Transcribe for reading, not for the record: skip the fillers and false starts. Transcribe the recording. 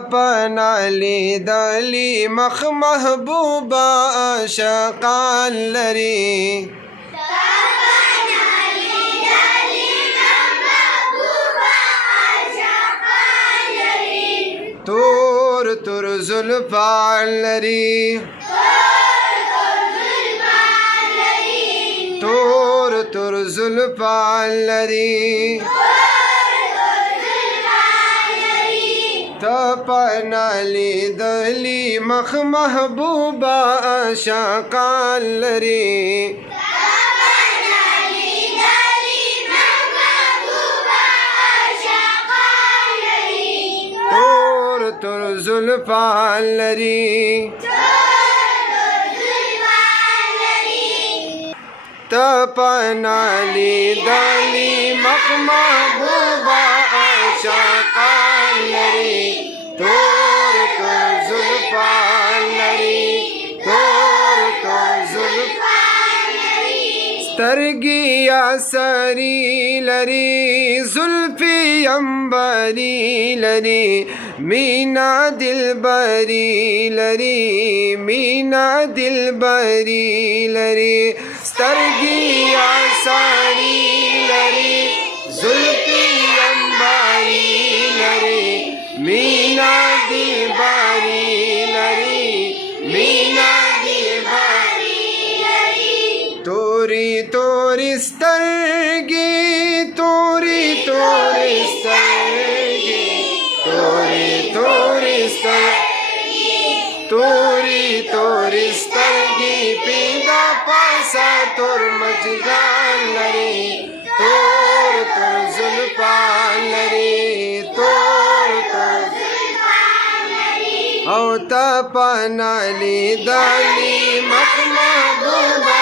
پنالی دلی مخ محبوبا عاشقان لري تور تور زلفان لري تور تور زلفان لري تپنالی دلی مخ محبوبا عاشقان لري تور تور زلفان لري تپنالی دلی مخ محبوبا عاشقان لري تور تور زلفان لري تور تور زلفان لري سترګي اسري لري زلفي انبري لري مینا دلبري لري مینا دلبري لري سترګي اسري لري زلفي انبري لري مینا دلبري لري مینا دلبري لري توري توري سترګي توري توري سترګي توري توري سترګي توري توري سترګي پیدا پاسا تور مجدان لري تور تور زلفان لري تور تور زلفان لري او تپنالی دلی مخ محبوبا